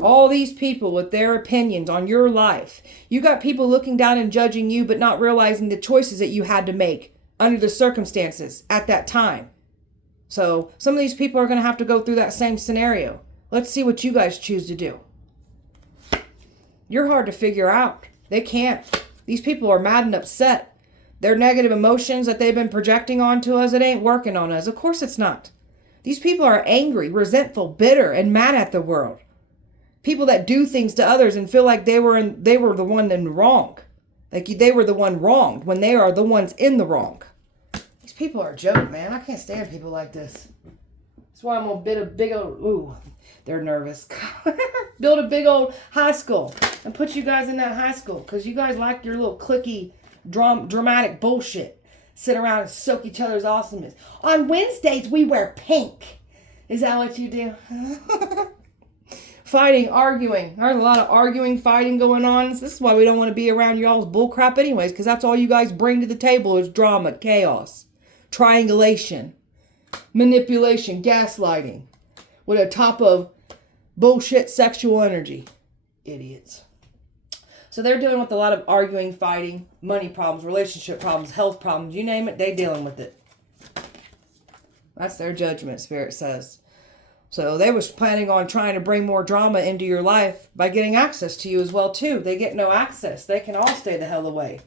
All these people with their opinions on your life. You got people looking down and judging you, but not realizing the choices that you had to make under the circumstances at that time. So some of these people are going to have to go through that same scenario. Let's see what you guys choose to do. You're hard to figure out. They can't. These people are mad and upset. Their negative emotions that they've been projecting onto us, it ain't working on us. Of course it's not. These people are angry, resentful, bitter, and mad at the world. People that do things to others and feel like they were the one in wrong. Like they were the one wronged when they are the ones in the wrong. These people are a joke, man. I can't stand people like this. That's why I'm going to build a big old... Ooh, they're nervous. Build a big old high school and put you guys in that high school because you guys like your little cliquey, dramatic bullshit. Sit around and soak each other's awesomeness. On Wednesdays, we wear pink. Is that what you do? Fighting, arguing. There's a lot of arguing, fighting going on. This is why we don't want to be around y'all's bullcrap anyways, because that's all you guys bring to the table is drama, chaos, triangulation, manipulation, gaslighting, with a top of bullshit sexual energy. Idiots. So they're dealing with a lot of arguing, fighting, money problems, relationship problems, health problems, you name it, they're dealing with it. That's their judgment, Spirit says. So they was planning on trying to bring more drama into your life by getting access to you as well, too. They get no access. They can all stay the hell away.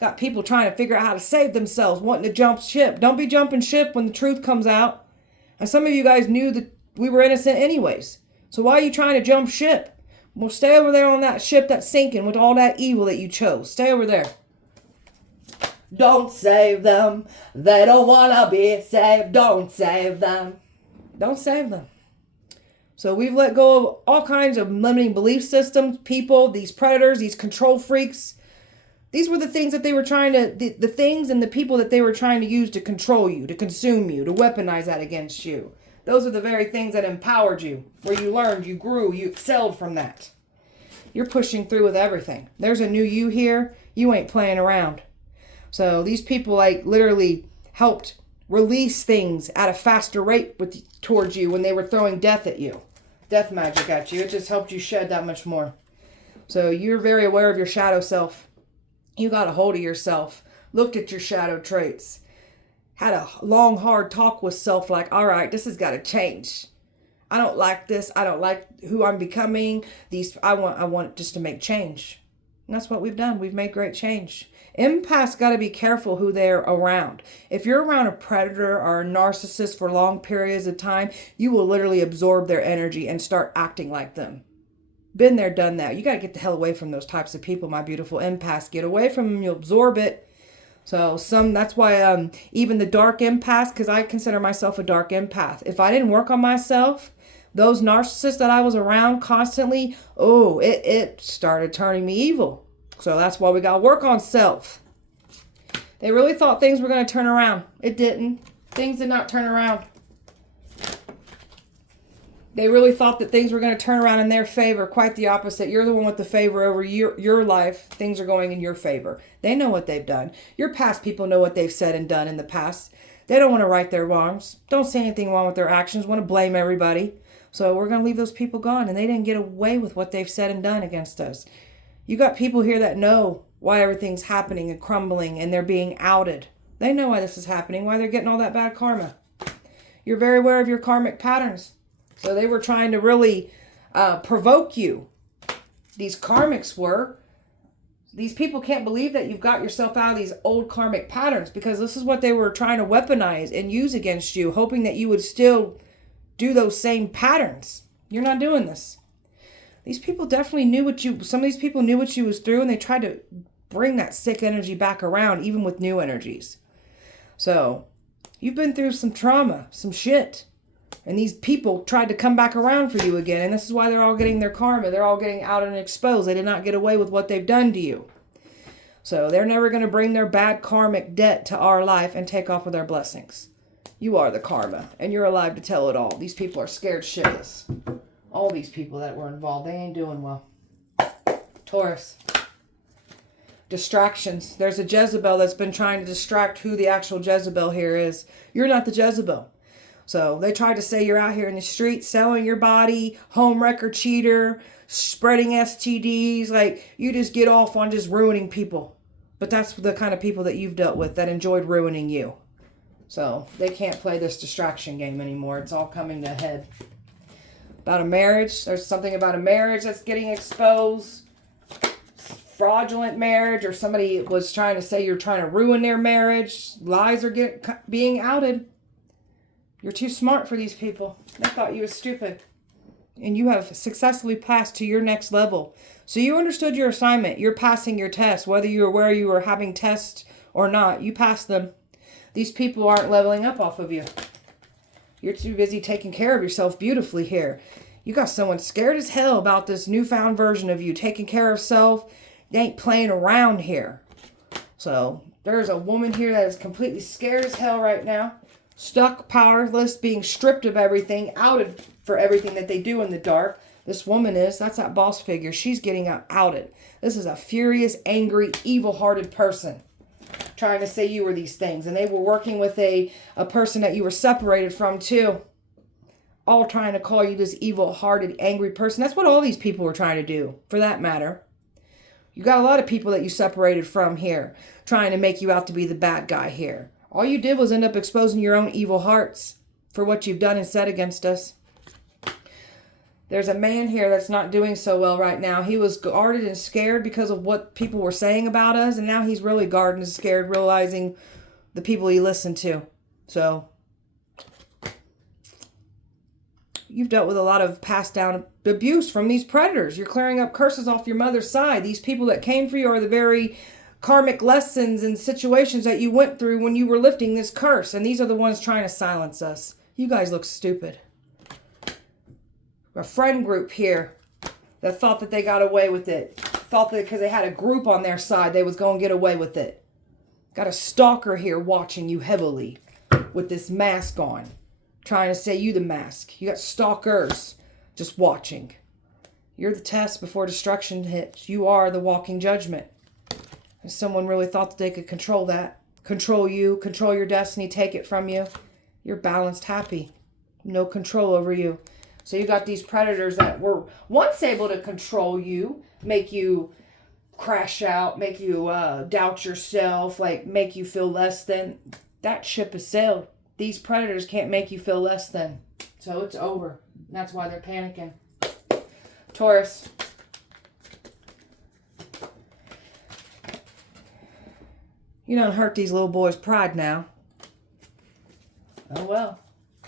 Got people trying to figure out how to save themselves, wanting to jump ship. Don't be jumping ship when the truth comes out. And some of you guys knew that we were innocent anyways. So why are you trying to jump ship? Well, stay over there on that ship that's sinking with all that evil that you chose. Stay over there. Don't save them. They don't want to be saved. Don't save them. Don't save them. So we've let go of all kinds of limiting belief systems, people, these predators, these control freaks. These were the things that they were trying to, the things and the people that they were trying to use to control you, to consume you, to weaponize that against you. Those are the very things that empowered you, where you learned, you grew, you excelled from that. You're pushing through with everything. There's a new you here. You ain't playing around. So these people like literally helped release things at a faster rate towards you when they were throwing death at you. Death magic at you. It just helped you shed that much more. So you're very aware of your shadow self. You got a hold of yourself. Looked at your shadow traits. Had a long, hard talk with self like, all right, this has got to change. I don't like this. I don't like who I'm becoming. I want just to make change. And that's what we've done. We've made great change. Empaths got to be careful who they're around. If you're around a predator or a narcissist for long periods of time, you will literally absorb their energy and start acting like them. Been there, done that. You got to get the hell away from those types of people, my beautiful empaths. Get away from them. You'll absorb it. So that's why even the dark empaths, because I consider myself a dark empath. If I didn't work on myself, those narcissists that I was around constantly, it started turning me evil. So that's why we got to work on self. They really thought things were going to turn around. It didn't. Things did not turn around. They really thought that things were going to turn around in their favor. Quite the opposite. You're the one with the favor over your life. Things are going in your favor. They know what they've done. Your past people know what they've said and done in the past. They don't want to right their wrongs. Don't say anything wrong with their actions. Want to blame everybody. So we're going to leave those people gone. And they didn't get away with what they've said and done against us. You got people here that know why everything's happening and crumbling and they're being outed. They know why this is happening, why they're getting all that bad karma. You're very aware of your karmic patterns. So they were trying to really provoke you. These karmics were. These people can't believe that you've got yourself out of these old karmic patterns because this is what they were trying to weaponize and use against you, hoping that you would still do those same patterns. You're not doing this. These people definitely some of these people knew what you was through and they tried to bring that sick energy back around, even with new energies. So, you've been through some trauma, some shit. And these people tried to come back around for you again. And this is why they're all getting their karma. They're all getting out and exposed. They did not get away with what they've done to you. So, they're never going to bring their bad karmic debt to our life and take off with our blessings. You are the karma. And you're alive to tell it all. These people are scared shitless. All these people that were involved, they ain't doing well. Taurus. Distractions. There's a Jezebel that's been trying to distract who the actual Jezebel here is. You're not the Jezebel. So they tried to say you're out here in the streets selling your body, home wrecker, cheater, spreading STDs. Like, you just get off on just ruining people. But that's the kind of people that you've dealt with that enjoyed ruining you. So they can't play this distraction game anymore. It's all coming to a head. About a marriage. There's something about a marriage that's getting exposed. Fraudulent marriage, or somebody was trying to say you're trying to ruin their marriage. Lies are being outed. You're too smart for these people. They thought you were stupid. And you have successfully passed to your next level. So you understood your assignment. You're passing your test. Whether you were where you were having tests or not, you passed them. These people aren't leveling up off of you. You're too busy taking care of yourself beautifully here. You got someone scared as hell about this newfound version of you. Taking care of self. They ain't playing around here. So there's a woman here that is completely scared as hell right now. Stuck, powerless, being stripped of everything, outed for everything that they do in the dark. This woman is. That's that boss figure. She's getting outed. This is a furious, angry, evil-hearted person trying to say you were these things. And they were working with a person that you were separated from too. All trying to call you this evil-hearted, angry person. That's what all these people were trying to do, for that matter. You got a lot of people that you separated from here, trying to make you out to be the bad guy here. All you did was end up exposing your own evil hearts for what you've done and said against us. There's a man here that's not doing so well right now. He was guarded and scared because of what people were saying about us. And now he's really guarded and scared, realizing the people he listened to. So you've dealt with a lot of passed down abuse from these predators. You're clearing up curses off your mother's side. These people that came for you are the very karmic lessons and situations that you went through when you were lifting this curse. And these are the ones trying to silence us. You guys look stupid. A friend group here that thought that they got away with it. Thought that because they had a group on their side, they was going to get away with it. Got a stalker here watching you heavily with this mask on. Trying to say you the mask. You got stalkers just watching. You're the test before destruction hits. You are the walking judgment. If someone really thought that they could control that, control you, control your destiny, take it from you, you're balanced, happy. No control over you. So you got these predators that were once able to control you, make you crash out, make you doubt yourself, like make you feel less than. That ship has sailed. These predators can't make you feel less than. So it's over. That's why they're panicking. Taurus. You don't hurt these little boys' pride now. Oh well.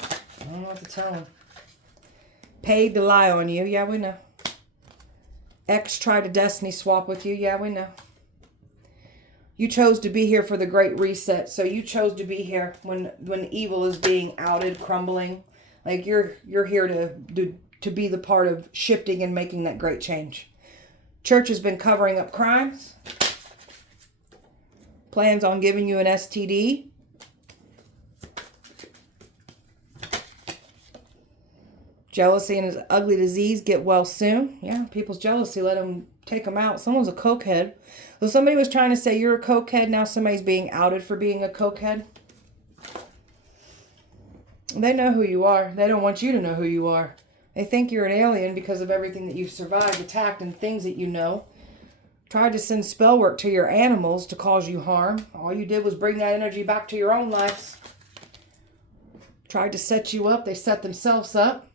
I don't know what to tell them. Paid to lie on you. Yeah, we know. Ex tried a destiny swap with you. Yeah, we know. You chose to be here for the Great Reset. So you chose to be here when evil is being outed, crumbling. Like you're here to be the part of shifting and making that great change. Church has been covering up crimes. Plans on giving you an STD. Jealousy and his ugly disease, get well soon. Yeah, people's jealousy, let them take them out. Someone's a cokehead. So somebody was trying to say you're a cokehead. Now somebody's being outed for being a cokehead. They know who you are. They don't want you to know who you are. They think you're an alien because of everything that you've survived, attacked, and things that you know. Tried to send spell work to your animals to cause you harm. All you did was bring that energy back to your own lives. Tried to set you up. They set themselves up.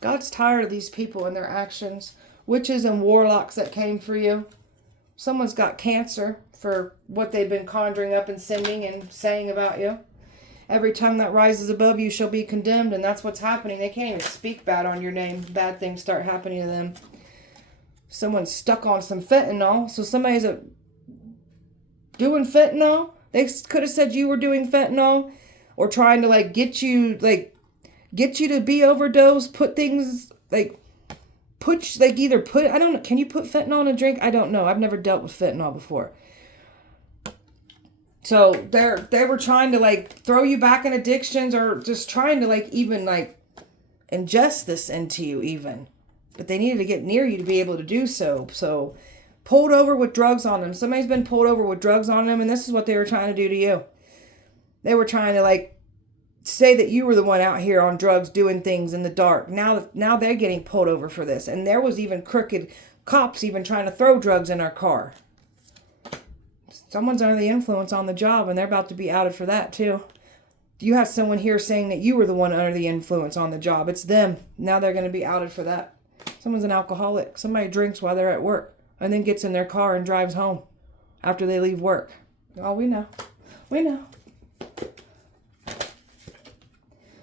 God's tired of these people and their actions. Witches and warlocks that came for you. Someone's got cancer for what they've been conjuring up and sending and saying about you. Every tongue that rises above you shall be condemned, and that's what's happening. They can't even speak bad on your name. Bad things start happening to them. Someone's stuck on some fentanyl, so somebody's doing fentanyl. They could have said you were doing fentanyl, or trying to get you to be overdosed. Put things I don't know. Can you put fentanyl in a drink? I don't know. I've never dealt with fentanyl before. So they were trying to throw you back in addictions, or just trying to ingest this into you even. But they needed to get near you to be able to do so. So pulled over with drugs on them. Somebody's been pulled over with drugs on them, and this is what they were trying to do to you. They were trying to say that you were the one out here on drugs doing things in the dark. Now they're getting pulled over for this. And there was even crooked cops even trying to throw drugs in our car. Someone's under the influence on the job, and they're about to be outed for that too. You have someone here saying that you were the one under the influence on the job. It's them. Now they're going to be outed for that. Someone's an alcoholic. Somebody drinks while they're at work and then gets in their car and drives home after they leave work. Oh, we know. We know.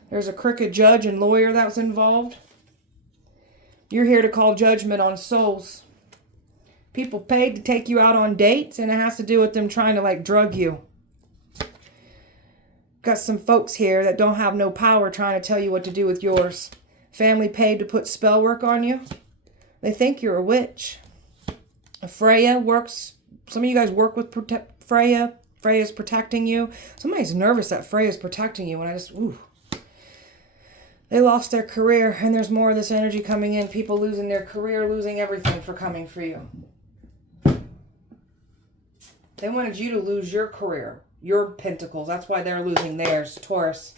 There's a crooked judge and lawyer that was involved. You're here to call judgment on souls. People paid to take you out on dates, and it has to do with them trying to like drug you. Got some folks here that don't have no power trying to tell you what to do with yours. Family paid to put spell work on you. They think you're a witch. Freya works. Some of you guys work with Freya. Freya's protecting you. Somebody's nervous that Freya's protecting you. And I just, ooh. They lost their career, and there's more of this energy coming in. People losing their career, losing everything for coming for you. They wanted you to lose your career. Your pentacles. That's why they're losing theirs. Taurus.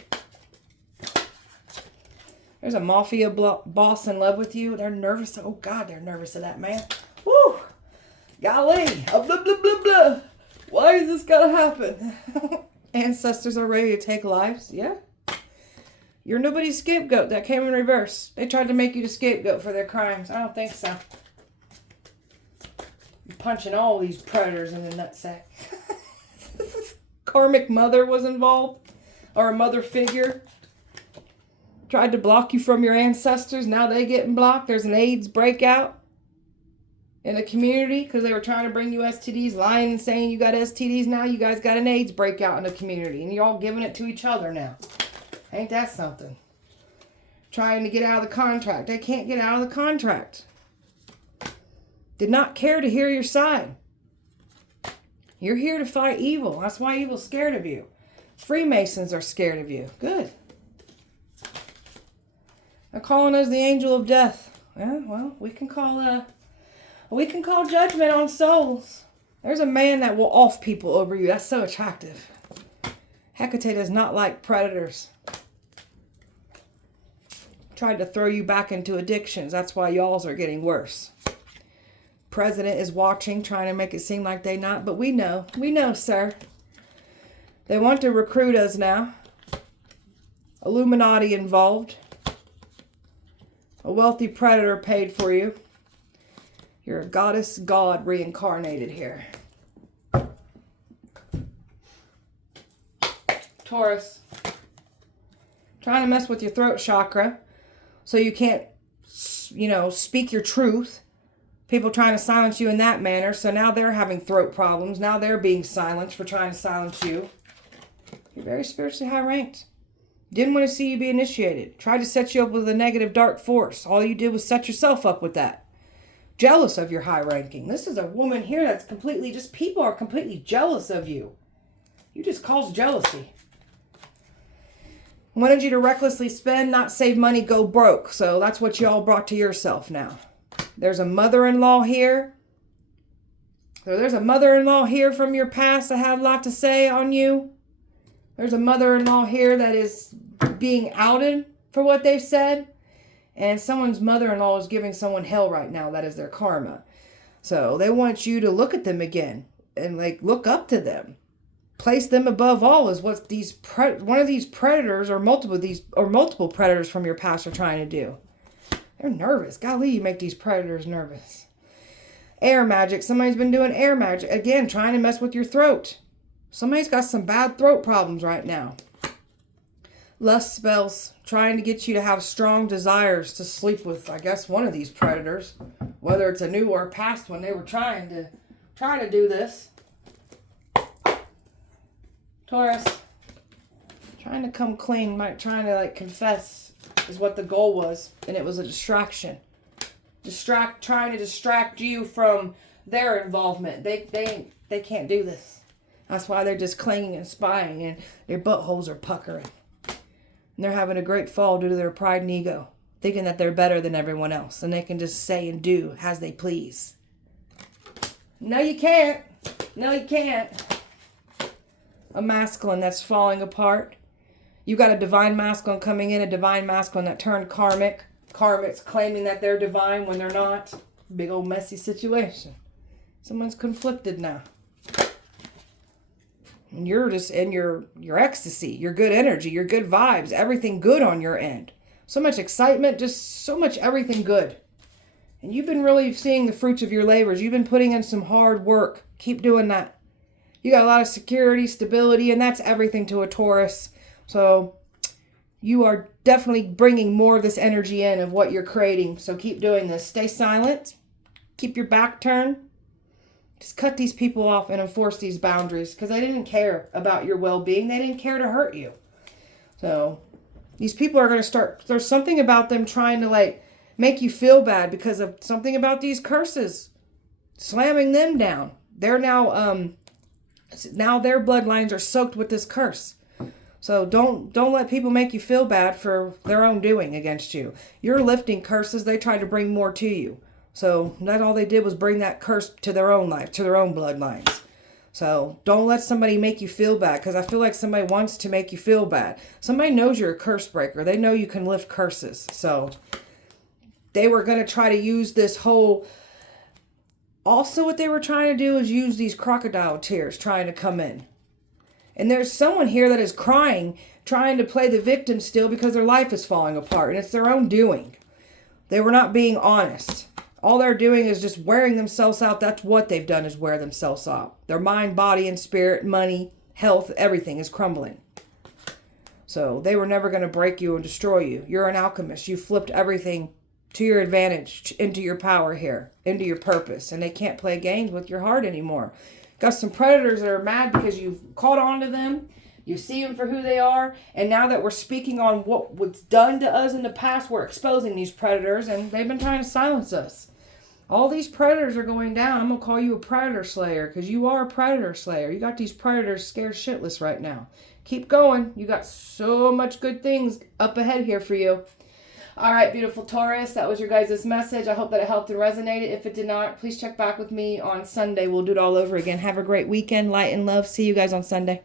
There's a mafia boss in love with you. They're nervous. Oh, God, they're nervous of that man. Woo! Golly. Oh, blah, blah, blah, blah. Why is this got to happen? Ancestors are ready to take lives. Yeah. You're nobody's scapegoat. That came in reverse. They tried to make you the scapegoat for their crimes. I don't think so. You're punching all these predators in the nutsack. Karmic mother was involved, or a mother figure. Tried to block you from your ancestors. Now they getting blocked. There's an AIDS breakout in the community because they were trying to bring you STDs, lying and saying you got STDs. Now you guys got an AIDS breakout in the community, and you're all giving it to each other now. Ain't that something? Trying to get out of the contract. They can't get out of the contract. Did not care to hear your side. You're here to fight evil. That's why evil's scared of you. Freemasons are scared of you. Good. They're calling us the angel of death. Yeah, well, we can call judgment on souls. There's a man that will off people over you. That's so attractive. Hecate does not like predators. Tried to throw you back into addictions. That's why y'all's are getting worse. President is watching, trying to make it seem like they not, but we know, sir. They want to recruit us now. Illuminati involved. A wealthy predator paid for you. You're a goddess god reincarnated here. Taurus. Trying to mess with your throat chakra so you can't, speak your truth. People trying to silence you in that manner. So now they're having throat problems. Now they're being silenced for trying to silence you. You're very spiritually high ranked. Didn't want to see you be initiated. Tried to set you up with a negative dark force. All you did was set yourself up with that. Jealous of your high ranking. This is a woman here that's completely people are completely jealous of you. You just cause jealousy. Wanted you to recklessly spend, not save money, go broke. So that's what you all brought to yourself now. There's a mother-in-law here. So there's a mother-in-law here from your past that had a lot to say on you. There's a mother-in-law here that is being outed for what they've said. And someone's mother-in-law is giving someone hell right now. That is their karma. So they want you to look at them again and look up to them. Place them above all is what one of these predators or multiple predators from your past are trying to do. They're nervous. Golly, you make these predators nervous. Air magic. Somebody's been doing air magic. Again, trying to mess with your throat. Somebody's got some bad throat problems right now. Lust spells. Trying to get you to have strong desires to sleep with, I guess, one of these predators. Whether it's a new or a past one, they were trying to do this. Taurus. Trying to come clean. Trying to confess is what the goal was. And it was a distraction. Trying to distract you from their involvement. They can't do this. That's why they're just clinging and spying and their buttholes are puckering. And they're having a great fall due to their pride and ego. Thinking that they're better than everyone else. And they can just say and do as they please. No, you can't. No, you can't. A masculine that's falling apart. You got a divine masculine coming in, a divine masculine that turned karmic. Karmics claiming that they're divine when they're not. Big old messy situation. Someone's conflicted now. And you're just in your ecstasy, your good energy, your good vibes, everything good on your end. So much excitement, just so much everything good. And you've been really seeing the fruits of your labors. You've been putting in some hard work. Keep doing that. You got a lot of security, stability, and that's everything to a Taurus. So you are definitely bringing more of this energy in of what you're creating. So keep doing this. Stay silent. Keep your back turned. Just cut these people off and enforce these boundaries because they didn't care about your well-being. They didn't care to hurt you. So these people are going to start, there's something about them trying to like make you feel bad because of something about these curses. Slamming them down. They're now their bloodlines are soaked with this curse. So don't let people make you feel bad for their own doing against you. You're lifting curses. They tried to bring more to you. So not all they did was bring that curse to their own life, to their own bloodlines. So don't let somebody make you feel bad because I feel like somebody wants to make you feel bad. Somebody knows you're a curse breaker. They know you can lift curses. So they were going to try to use this whole... Also what they were trying to do is use these crocodile tears trying to come in. And there's someone here that is crying, trying to play the victim still because their life is falling apart. And it's their own doing. They were not being honest. All they're doing is just wearing themselves out. That's what they've done, is wear themselves out. Their mind, body, and spirit, money, health, everything is crumbling. So they were never going to break you and destroy you. You're an alchemist. You flipped everything to your advantage, into your power here, into your purpose. And they can't play games with your heart anymore. Got some predators that are mad because you've caught on to them. You see them for who they are. And now that we're speaking on what was done to us in the past, we're exposing these predators. And they've been trying to silence us. All these predators are going down. I'm going to call you a predator slayer because you are a predator slayer. You got these predators scared shitless right now. Keep going. You got so much good things up ahead here for you. All right, beautiful Taurus. That was your guys' message. I hope that it helped and resonated. If it did not, please check back with me on Sunday. We'll do it all over again. Have a great weekend. Light and love. See you guys on Sunday.